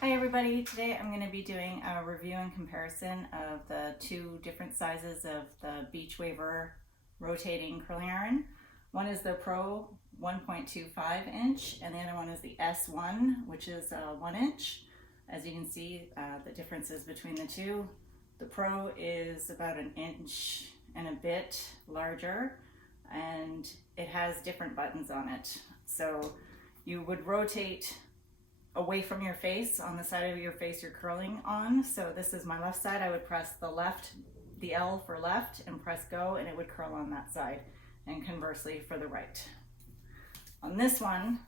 Hi everybody, today I'm going to be doing a review and comparison of the two different sizes of the Beachwaver rotating curling iron. One is the Pro 1.25 inch and the other one is the S1, which is 1 inch. As you can see, the differences between the two. The Pro is about an inch and a bit larger and it has different buttons on it. So you would rotate away from your face on the side of your face you're curling on. So this is my left side. I would press the left, the L for left, and press go, and it would curl on that side, and conversely for the right. On this one,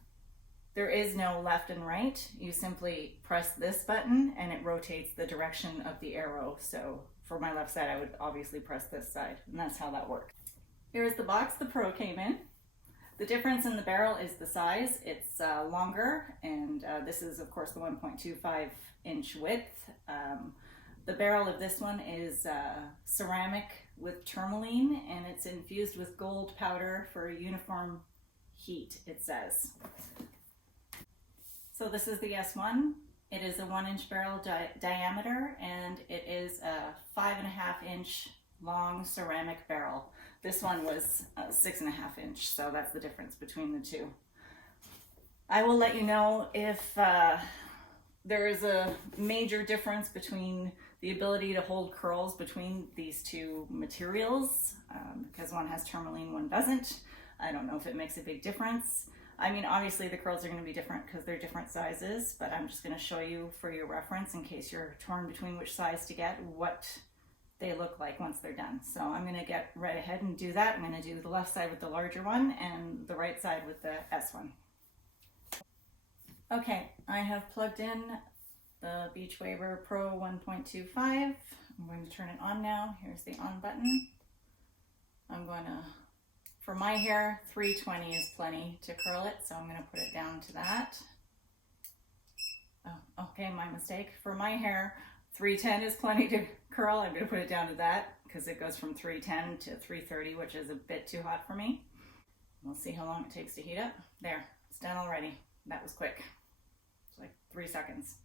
there is no left and right. You simply press this button and it rotates the direction of the arrow. So for my left side, I would obviously press this side, and that's how that works. Here's the box the Pro came in. The difference in the barrel is the size. It's longer, and this is of course the 1.25 inch width. The barrel of this one is ceramic with tourmaline, and it's infused with gold powder for uniform heat, it says. So this is the S1. It is a 1 inch barrel diameter, and it is a 5.5 inch long ceramic barrel. This one was 6.5 inch, so that's the difference between the two. I will let you know if there is a major difference between the ability to hold curls between these two materials, because one has tourmaline, one doesn't. I don't know if it makes a big difference. I mean, obviously the curls are going to be different because they're different sizes, but I'm just going to show you for your reference in case you're torn between which size to get, what they look like once they're done. So I'm going to get right ahead and do that. I'm going to do the left side with the larger one and the right side with the S1. Okay, I have plugged in the Beachwaver Pro 1.25. I'm going to turn it on now. Here's the on button. I'm going to, for my hair, 320 is plenty to curl it, so I'm going to put it down to that. Oh, okay, my mistake. For my hair, 310 is plenty to curl. I'm going to put it down to that because it goes from 310 to 330, which is a bit too hot for me. We'll see how long it takes to heat up. There, it's done already. That was quick. It's like 3 seconds.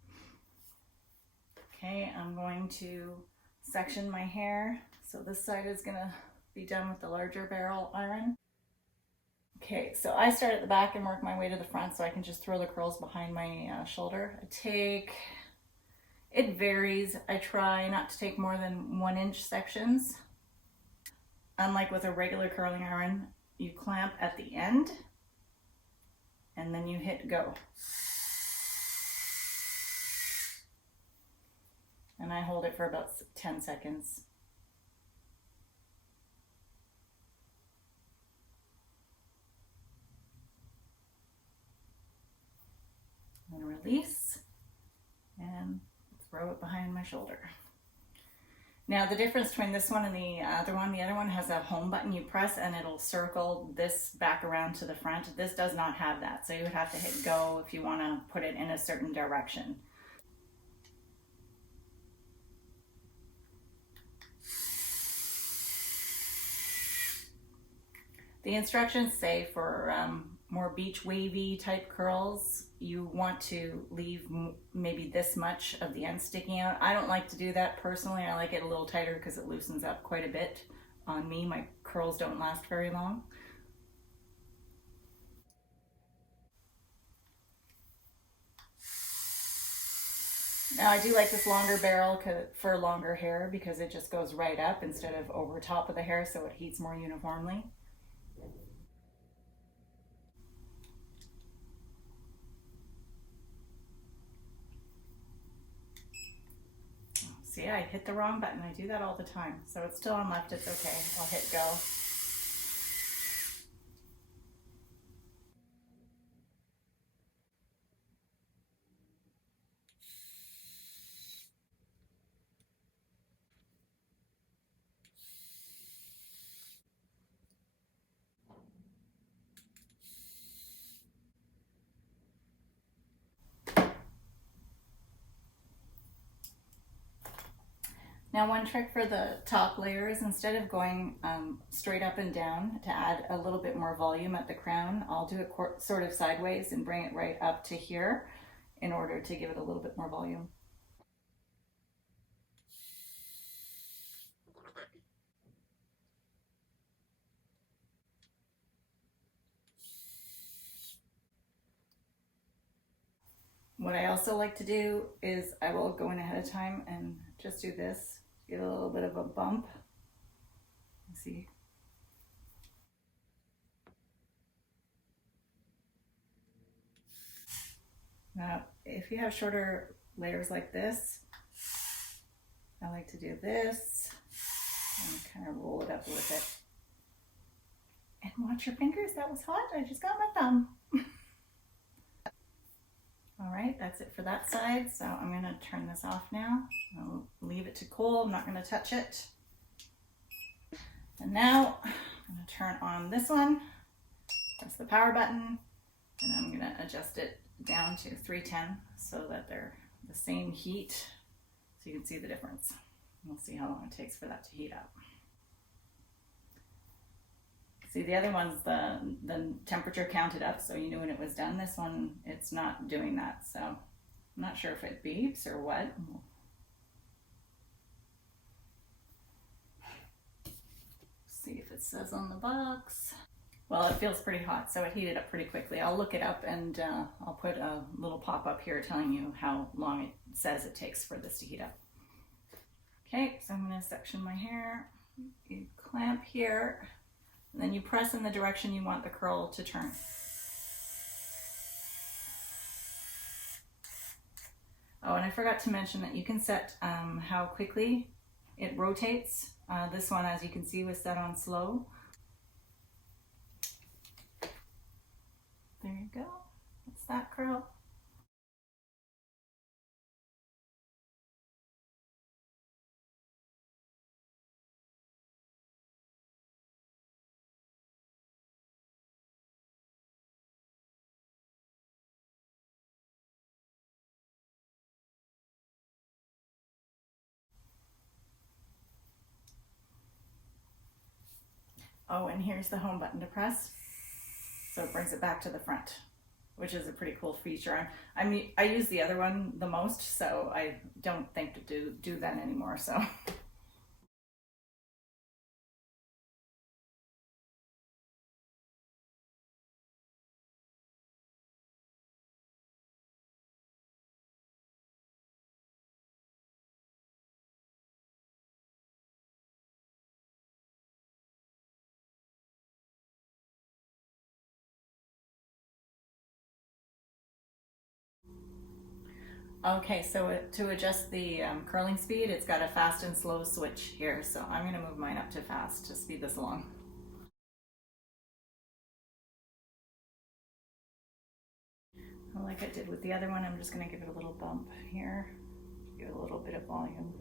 Okay, I'm going to section my hair. So this side is going to be done with the larger barrel iron. Okay, so I start at the back and work my way to the front so I can just throw the curls behind my shoulder. It varies. I try not to take more than 1 inch sections. Unlike with a regular curling iron, you clamp at the end and then you hit go. And I hold it for about 10 seconds. And release and throw it behind my shoulder. Now the difference between this one and the other one has a home button you press and it'll circle this back around to the front. This does not have that, so you would have to hit go if you want to put it in a certain direction. The instructions say for more beach wavy type curls, you want to leave maybe this much of the end sticking out. I don't like to do that personally. I like it a little tighter because it loosens up quite a bit on me. My curls don't last very long. Now I do like this longer barrel for longer hair because it just goes right up instead of over top of the hair, so it heats more uniformly. See, I hit the wrong button. I do that all the time. So it's still on left, it's okay. I'll hit go. Now one trick for the top layer is instead of going straight up and down to add a little bit more volume at the crown, I'll do it sort of sideways and bring it right up to here. in order to give it a little bit more volume. What I also like to do is I will go in ahead of time and just do this, get a little bit of a bump. See? Now, if you have shorter layers like this, I like to do this and kind of roll it up with it. And watch your fingers, that was hot. I just got my thumb. All right, that's it for that side. So I'm gonna turn this off now. I'll leave it to cool, I'm not gonna touch it. And now I'm gonna turn on this one, press the power button, and I'm gonna adjust it down to 310 so that they're the same heat, so you can see the difference. We'll see how long it takes for that to heat up. See, the other one's the temperature counted up, so you knew when it was done. This one, it's not doing that, so I'm not sure if it beeps or what. See if it says on the box. Well, it feels pretty hot, so it heated up pretty quickly. I'll look it up and I'll put a little pop-up here telling you how long it says it takes for this to heat up. Okay, so I'm gonna section my hair. You clamp here, and then you press in the direction you want the curl to turn. Oh, and I forgot to mention that you can set how quickly it rotates. This one, as you can see, was set on slow. There you go. That's that curl. Oh, and here's the home button to press. So it brings it back to the front, which is a pretty cool feature. I use the other one the most, so I don't think to do that anymore, so. Okay, so to adjust the curling speed, it's got a fast and slow switch here, so I'm gonna move mine up to fast to speed this along. Like I did with the other one, I'm just gonna give it a little bump here, give it a little bit of volume.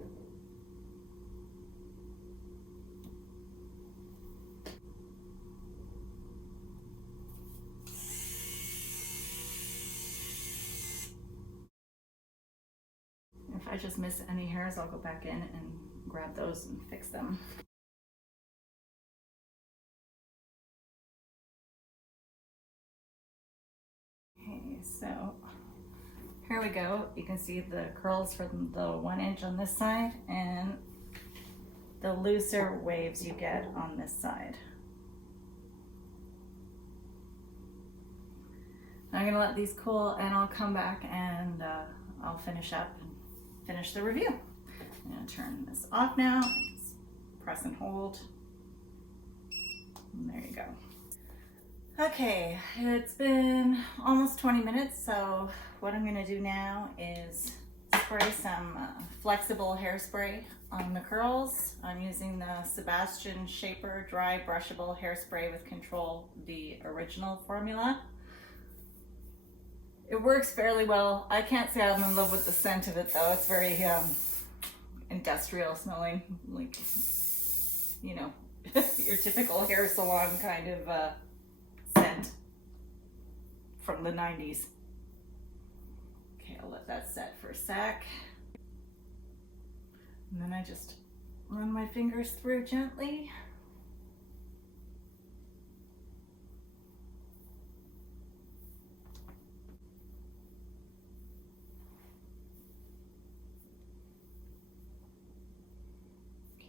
If I just miss any hairs, I'll go back in and grab those and fix them. Okay, so here we go. You can see the curls from the 1 inch on this side and the looser waves you get on this side. I'm gonna let these cool and I'll come back and I'll finish up and finish the review. I'm gonna turn this off now. Just press and hold. And there you go. Okay, it's been almost 20 minutes, so what I'm gonna do now is spray some flexible hairspray on the curls. I'm using the Sebastian Shaper Dry Brushable Hairspray with Control, the original formula. It works fairly well. I can't say I'm in love with the scent of it though. It's very industrial smelling, like, you know, your typical hair salon kind of scent from the 90s. Okay, I'll let that set for a sec. And then I just run my fingers through gently.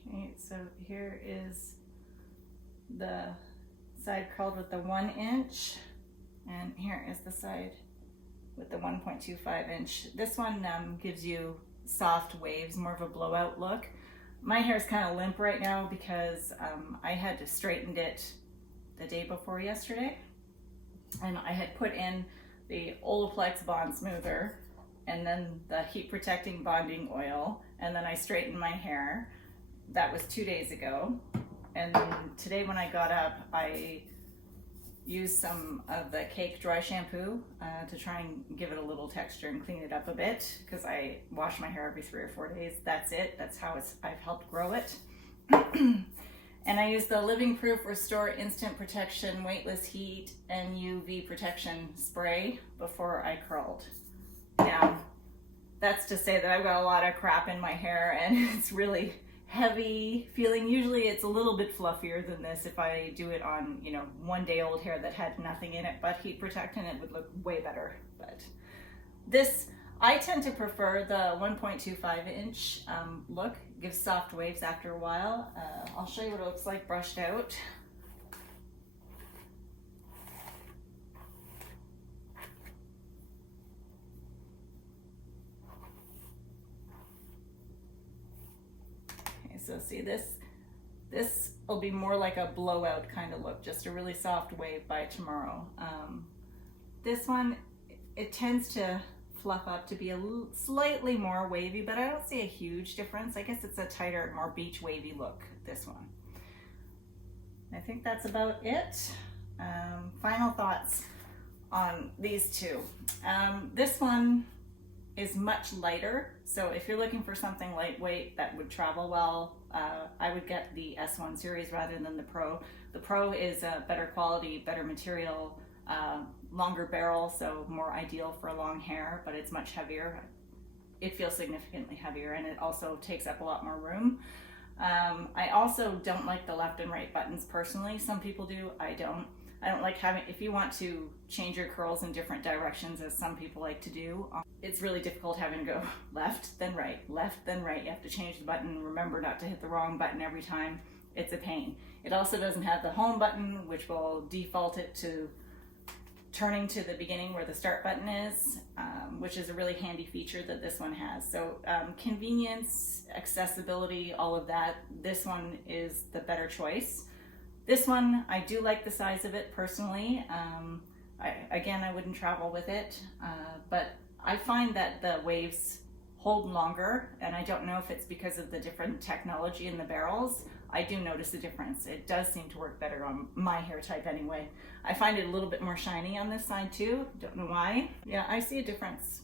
Okay, so here is the side curled with the 1 inch, and here is the side with the 1.25 inch. This one gives you soft waves, more of a blowout look. My hair is kind of limp right now because I had to straighten it the day before yesterday, and I had put in the Olaplex Bond Smoother and then the heat protecting bonding oil, and then I straightened my hair. That was 2 days ago. And then today when I got up, I used some of the Cake dry shampoo to try and give it a little texture and clean it up a bit, because I wash my hair every 3 or 4 days. That's it. That's how I've helped grow it. And I used the Living Proof Restore Instant Protection Weightless Heat and UV Protection Spray before I curled. Now, that's to say that I've got a lot of crap in my hair and it's really heavy feeling. Usually it's a little bit fluffier than this if I do it on, 1 day old hair that had nothing in it but heat protectant. It would look way better. But this, I tend to prefer the 1.25 inch look. Gives soft waves after a while. I'll show you what it looks like brushed out. Okay, so see this will be more like a blowout kind of look, just a really soft wave by tomorrow. This one, it tends to fluff up to be a slightly more wavy, but I don't see a huge difference. I guess it's a tighter, more beach wavy look, this one. I think that's about it. Final thoughts on these two. This one is much lighter, so if you're looking for something lightweight that would travel well, I would get the S1 series rather than the Pro. The Pro is a better quality, better material, longer barrel, so more ideal for long hair, but it's much heavier. It feels significantly heavier, and it also takes up a lot more room. I also don't like the left and right buttons personally. Some people do, I don't. I don't like having, if you want to change your curls in different directions, as some people like to do, it's really difficult having to go left, then right, left, then right. You have to change the button, remember not to hit the wrong button every time. It's a pain. It also doesn't have the home button, which will default it to turning to the beginning where the start button is, which is a really handy feature that this one has. So convenience, accessibility, all of that, this one is the better choice. This one, I do like the size of it personally. Again, I wouldn't travel with it, but I find that the waves hold longer, and I don't know if it's because of the different technology in the barrels. I do notice a difference. It does seem to work better on my hair type anyway. I find it a little bit more shiny on this side too. Don't know why. Yeah, I see a difference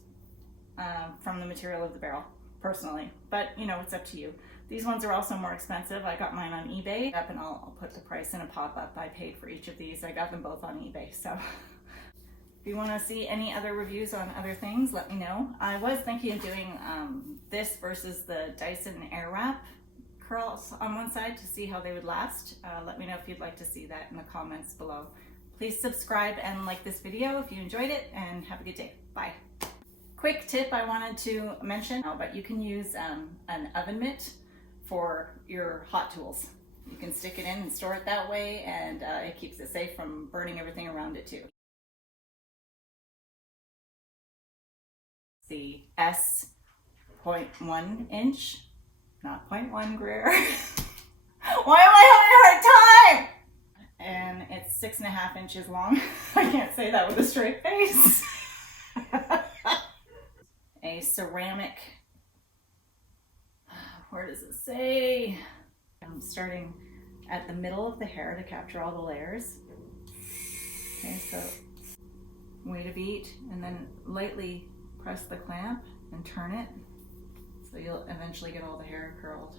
from the material of the barrel personally, but it's up to you. These ones are also more expensive. I got mine on eBay, and I'll put the price in a pop-up I paid for each of these. I got them both on eBay, so if you want to see any other reviews on other things, let me know. I was thinking of doing this versus the Dyson Airwrap curls on one side to see how they would last. Let me know if you'd like to see that in the comments below. Please subscribe and like this video if you enjoyed it, and have a good day. Bye. Quick tip I wanted to mention, but you can use an oven mitt for your hot tools. You can stick it in and store it that way, and it keeps it safe from burning everything around it too. The S.1 inch, not 0.1 Greer. Why am I having a hard time? And it's 6.5 inches long. I can't say that with a straight face. A ceramic, where does it say? I'm starting at the middle of the hair to capture all the layers. Okay, so weight of beat, and then lightly press the clamp and turn it, so you'll eventually get all the hair curled.